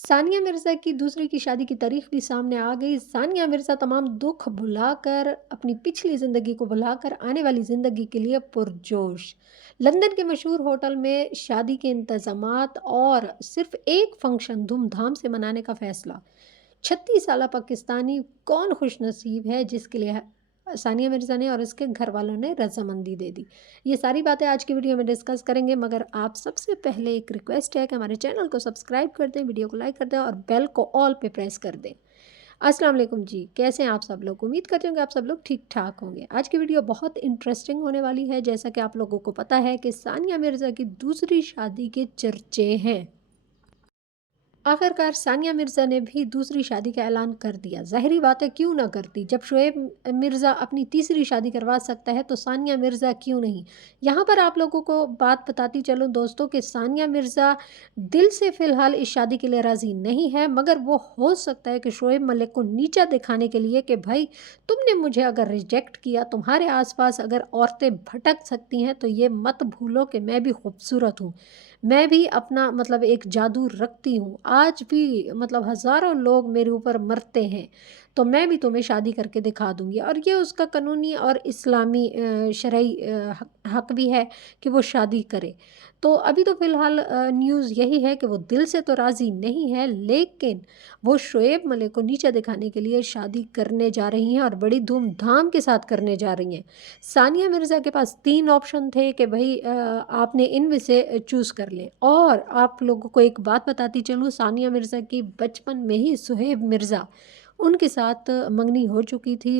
सानिया मिर्ज़ा की दूसरे की शादी की तारीख भी सामने आ गई। सानिया मिर्ज़ा तमाम दुख भुलाकर, अपनी पिछली ज़िंदगी को भुलाकर आने वाली ज़िंदगी के लिए पुरजोश। लंदन के मशहूर होटल में शादी के इंतज़ामात और सिर्फ़ एक फ़ंक्शन धूमधाम से मनाने का फ़ैसला। 36 साला पाकिस्तानी कौन खुशनसीब है जिसके लिए सानिया मिर्ज़ा ने और उसके घर वालों ने रज़ामंदी दे दी। ये सारी बातें आज की वीडियो में डिस्कस करेंगे, मगर आप सबसे पहले एक रिक्वेस्ट है कि हमारे चैनल को सब्सक्राइब कर दें, वीडियो को लाइक कर दें और बेल को ऑल पे प्रेस कर दें। अस्सलाम वालेकुम जी, कैसे हैं आप सब लोग? उम्मीद करते हैं कि आप सब लोग ठीक-ठाक होंगे। आज की वीडियो बहुत इंटरेस्टिंग होने वाली है। जैसा कि आप लोगों को पता है कि सानिया मिर्ज़ा की दूसरी शादी के चर्चे हैं। आखिरकार सानिया मिर्ज़ा ने भी दूसरी शादी का ऐलान कर दिया। ज़ाहिरी बात है, क्यों ना करती? जब शोएब मिर्ज़ा अपनी तीसरी शादी करवा सकता है तो सानिया मिर्ज़ा क्यों नहीं? यहाँ पर आप लोगों को बात बताती चलूँ दोस्तों कि सानिया मिर्ज़ा दिल से फ़िलहाल इस शादी के लिए राज़ी नहीं है, मगर वो हो सकता है कि शोएब मलिक को नीचा दिखाने के लिए कि भाई तुमने मुझे अगर रिजेक्ट किया, तुम्हारे आस-पास अगर औरतें भटक सकती हैं तो ये मत भूलो कि मैं भी खूबसूरत हूँ। मैं भी अपना मतलब एक जादू रखती हूँ। आज भी मतलब हज़ारों लोग मेरे ऊपर मरते हैं, तो मैं भी तुम्हें शादी करके दिखा दूँगी। और ये उसका कानूनी और इस्लामी शरई हक भी है कि वो शादी करे। तो अभी तो फ़िलहाल न्यूज़ यही है कि वो दिल से तो राज़ी नहीं है, लेकिन वो शोएब मलिक को नीचा दिखाने के लिए शादी करने जा रही हैं और बड़ी धूम-धाम के साथ करने जा रही हैं। सानिया मिर्ज़ा के पास 3 ऑप्शन थे कि भई आपने इनमें से चूज़ कर लें। और आप लोगों को एक बात बताती चलूँ, सानिया मिर्ज़ा की बचपन में ही सुहेब मिर्ज़ा उनके साथ मंगनी हो चुकी थी।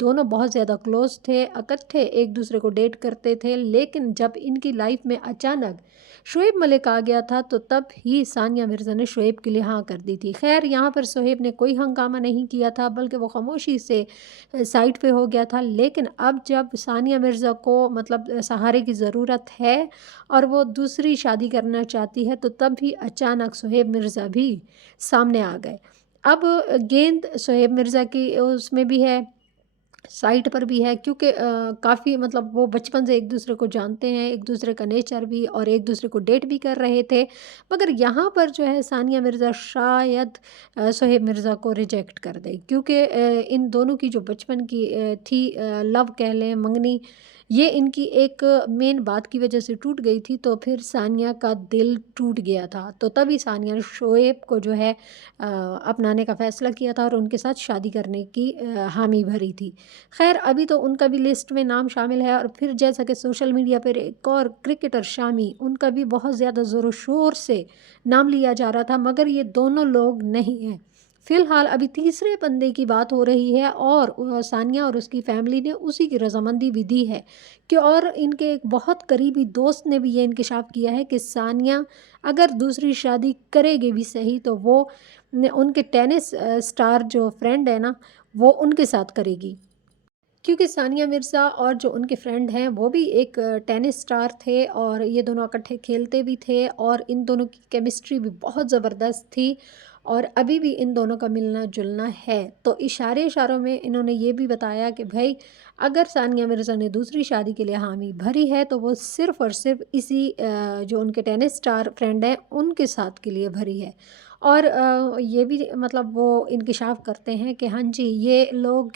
दोनों बहुत ज़्यादा क्लोज़ थे, इकट्ठे एक-दूसरे को डेट करते थे, लेकिन जब इनकी लाइफ़ में अचानक शोएब मलिक आ गया था, तो तब ही सानिया मिर्ज़ा ने शोएब के लिए हाँ कर दी थी। ख़ैर यहाँ पर शोएब ने कोई हंगामा नहीं किया था, बल्कि वो खामोशी से साइड पे हो गया था। लेकिन अब जब सानिया मिर्ज़ा को मतलब सहारे की ज़रूरत है और वो दूसरी शादी करना चाहती है, तो तब भी अचानक सुहेब मिर्ज़ा भी सामने आ गए। अब गेंद सुहेब मिर्ज़ा की उसमें भी है, साइट पर भी है, क्योंकि काफ़ी मतलब वो बचपन से एक-दूसरे को जानते हैं, एक-दूसरे का नेचर भी, और एक-दूसरे को डेट भी कर रहे थे। मगर यहाँ पर जो है सानिया मिर्ज़ा शायद सोहेब मिर्ज़ा को रिजेक्ट कर दें, क्योंकि इन दोनों की जो बचपन की थी लव कह लें, मंगनी, ये इनकी एक मेन बात की वजह से टूट गई थी, तो फिर सानिया का दिल टूट गया था। तो तभी सानिया ने शोएब को जो है अपनाने का फ़ैसला किया था और उनके साथ शादी करने की हामी भरी थी। ख़ैर अभी तो उनका भी लिस्ट में नाम शामिल है, और फिर जैसा कि सोशल मीडिया पर एक और क्रिकेटर शामी, उनका भी बहुत ज़्यादा ज़ोर-शोर से नाम लिया जा रहा था, मगर ये दोनों लोग नहीं हैं। फ़िलहाल अभी तीसरे बंदे की बात हो रही है, और सानिया और उसकी फ़ैमिली ने उसी की रज़ामंदी भी दी है कि, और इनके एक बहुत करीबी दोस्त ने भी ये इंकशाफ़ किया है कि सानिया अगर दूसरी शादी करेगी भी सही, तो वो उनके टेनिस स्टार जो फ्रेंड है ना, वो उनके साथ करेगी। क्योंकि सानिया मिर्ज़ा और जो उनके फ्रेंड हैं वो भी एक टेनिस स्टार थे, और ये दोनों इकट्ठे खेलते भी थे, और इन दोनों की केमिस्ट्री भी बहुत ज़बरदस्त थी, और अभी भी इन दोनों का मिलना-जुलना है। तो इशारों में इन्होंने ये भी बताया कि भई अगर सानिया मिर्ज़ा ने दूसरी शादी के लिए हामी भरी है, तो वो सिर्फ़ और सिर्फ़ इसी जो उनके टेनिस स्टार फ्रेंड हैं उनके साथ के लिए भरी है। और ये भी मतलब वो इंकशाफ़ करते हैं कि हाँ जी, ये लोग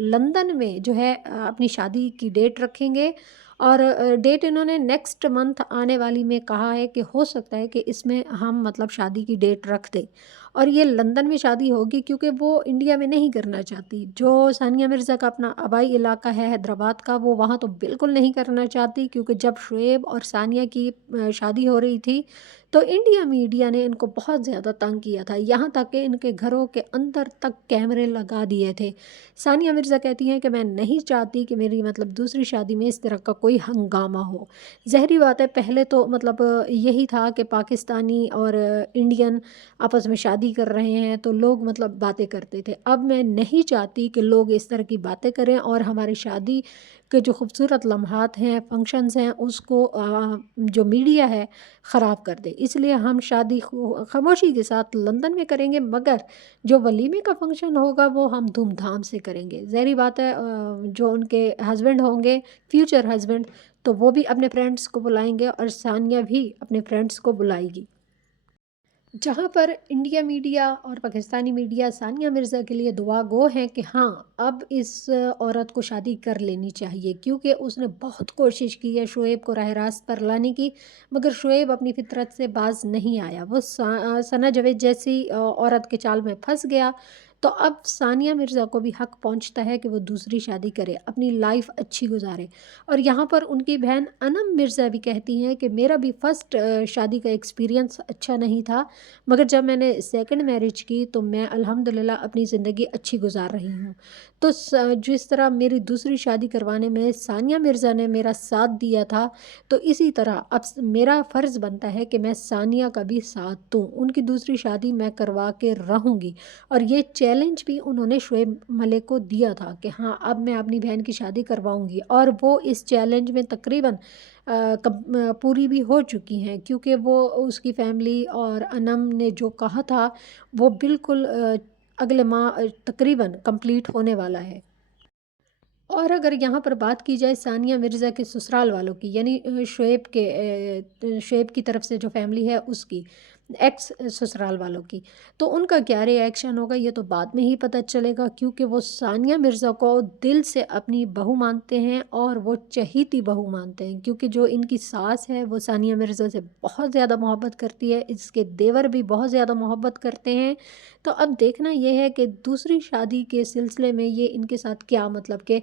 लंदन में जो है अपनी शादी की डेट रखेंगे, और डेट इन्होंने नेक्स्ट मंथ आने वाली में कहा है कि हो सकता है कि इसमें हम मतलब शादी की डेट रख दें, और ये लंदन में शादी होगी, क्योंकि वो इंडिया में नहीं करना चाहती। जो सानिया मिर्ज़ा का अपना आबाई इलाका है हैदराबाद का, वो वहाँ तो बिल्कुल नहीं करना चाहती, क्योंकि जब शुएब और सानिया की शादी हो रही थी, तो इंडिया मीडिया ने इनको बहुत ज़्यादा तंग किया था, यहाँ तक कि इनके घरों के अंदर तक कैमरे लगा दिए थे। सानिया मिर्ज़ा कहती हैं कि मैं नहीं चाहती कि मेरी मतलब दूसरी शादी में इस तरह का कोई हंगामा हो। ज़ाहिरी बात है, पहले तो मतलब यही था कि पाकिस्तानी और इंडियन आपस में शादी कर रहे हैं तो लोग मतलब बातें करते थे। अब मैं नहीं चाहती कि लोग इस तरह की बातें करें और हमारी शादी के जो खूबसूरत लम्हात हैं, फंक्शंस हैं, उसको जो मीडिया है ख़राब कर दे। इसलिए हम शादी खामोशी के साथ लंदन में करेंगे, मगर जो वलीमे का फंक्शन होगा वो हम धूमधाम से करेंगे। ज़ाहिर बात है, जो उनके हस्बैंड होंगे, फ्यूचर हस्बैंड, तो वो भी अपने फ्रेंड्स को बुलाएँगे और सानिया भी अपने फ्रेंड्स को बुलाएगी। जहाँ पर इंडिया मीडिया और पाकिस्तानी मीडिया सानिया मिर्ज़ा के लिए दुआ गो हैं कि हाँ, अब इस औरत को शादी कर लेनी चाहिए, क्योंकि उसने बहुत कोशिश की है शुएब को राह रास्त पर लाने की, मगर शुएब अपनी फितरत से बाज नहीं आया। वो सना जावेद जैसी औरत के चाल में फंस गया। तो अब सानिया मिर्ज़ा को भी हक पहुंचता है कि वो दूसरी शादी करे, अपनी लाइफ अच्छी गुजारे। और यहाँ पर उनकी बहन अनम मिर्ज़ा भी कहती हैं कि मेरा भी फ़र्स्ट शादी का एक्सपीरियंस अच्छा नहीं था, मगर जब मैंने सेकंड मैरिज की तो मैं अल्हम्दुलिल्लाह अपनी ज़िंदगी अच्छी गुजार रही हूँ। तो जिस तरह मेरी दूसरी शादी करवाने में सानिया मिर्ज़ा ने मेरा साथ दिया था, तो इसी तरह अब मेरा फ़र्ज़ बनता है कि मैं सानिया का भी साथ दूँ। उनकी दूसरी शादी मैं करवा के रहूँगी। और ये चैलेंज भी उन्होंने शुएब मलिक को दिया था कि हाँ, अब मैं अपनी बहन की शादी करवाऊँगी, और वो इस चैलेंज में तकरीबन पूरी भी हो चुकी हैं, क्योंकि वो उसकी फैमिली और अनम ने जो कहा था वो बिल्कुल अगले माह तकरीबन कंप्लीट होने वाला है। और अगर यहाँ पर बात की जाए सानिया मिर्ज़ा के ससुराल वालों की, यानी शुएब की तरफ से जो फैमिली है उसकी, एक्स ससुराल वालों की, तो उनका क्या रिएक्शन होगा ये तो बाद में ही पता चलेगा, क्योंकि वो सानिया मिर्ज़ा को दिल से अपनी बहू मानते हैं और वो चहेती बहू मानते हैं, क्योंकि जो इनकी सास है वो सानिया मिर्ज़ा से बहुत ज़्यादा मोहब्बत करती है, इसके देवर भी बहुत ज़्यादा मोहब्बत करते हैं। तो अब देखना ये है कि दूसरी शादी के सिलसिले में ये इनके साथ क्या मतलब कि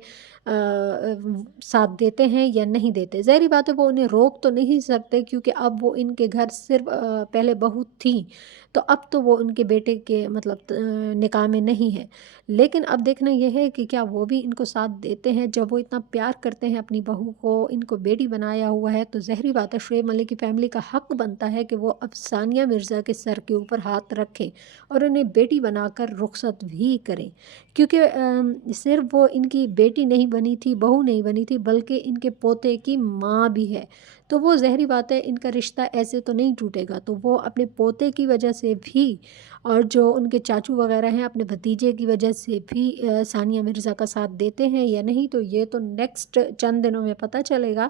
साथ देते हैं या नहीं देते। ज़ाहिर-सी बात है वो उन्हें रोक तो नहीं सकते, क्योंकि अब वो इनके घर सिर्फ़ पहले बहू थी, तो अब तो वो उनके बेटे के मतलब निकाह में नहीं है। लेकिन अब देखना ये है कि क्या वो भी इनको साथ देते हैं, जब वो इतना प्यार करते हैं अपनी बहू को, इनको बेटी बनाया हुआ है, तो ज़ाहिर-सी बात है शुएब मलिक की फ़ैमिली का हक़ बनता है कि वो अब सानिया मिर्ज़ा के सर के ऊपर हाथ रखें और उन्हें बेटी बनाकर रुख़सत भी करें। क्योंकि सिर्फ़ वो इनकी बेटी नहीं बनी थी, बहू नहीं बनी थी, बल्कि इनके पोते की माँ भी है। तो वो ज़ाहिर-सी बात है इनका रिश्ता ऐसे तो नहीं टूटेगा, तो वो अपने पोते की वजह से भी और जो उनके चाचू वग़ैरह हैं अपने भतीजे की वजह से भी सानिया मिर्ज़ा का साथ देते हैं या नहीं, तो ये तो नेक्स्ट चंद दिनों में पता चलेगा।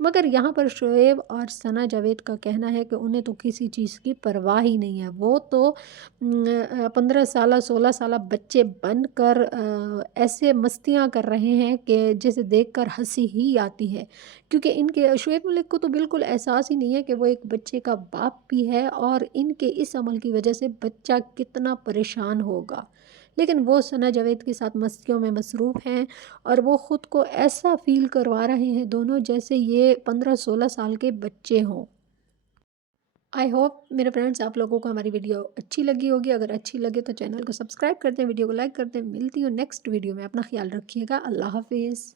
मगर यहाँ पर शुएब और सना जावेद का कहना है कि उन्हें तो किसी चीज़ की परवाह ही नहीं है। वो तो 15 साला 16 साला बच्चे बनकर ऐसे मस्तियाँ कर रहे हैं कि जिसे देखकर हँसी ही आती है। क्योंकि इनके शुएब मलिक को तो बिल्कुल एहसास ही नहीं है कि वो एक बच्चे का बाप भी है और इनके इस अमल की वजह से बच्चा कितना परेशान होगा। लेकिन वो सना जावेद के साथ मस्तियों में मसरूफ़ हैं और वो ख़ुद को ऐसा फ़ील करवा रहे हैं दोनों जैसे ये 15-16 साल के बच्चे हों। आई होप मेरे फ्रेंड्स आप लोगों को हमारी वीडियो अच्छी लगी होगी। अगर अच्छी लगे तो चैनल को सब्सक्राइब कर दें, वीडियो को लाइक कर दें। मिलती हूँ नेक्स्ट वीडियो में। अपना ख्याल रखिएगा। अल्लाह हाफ़िज़।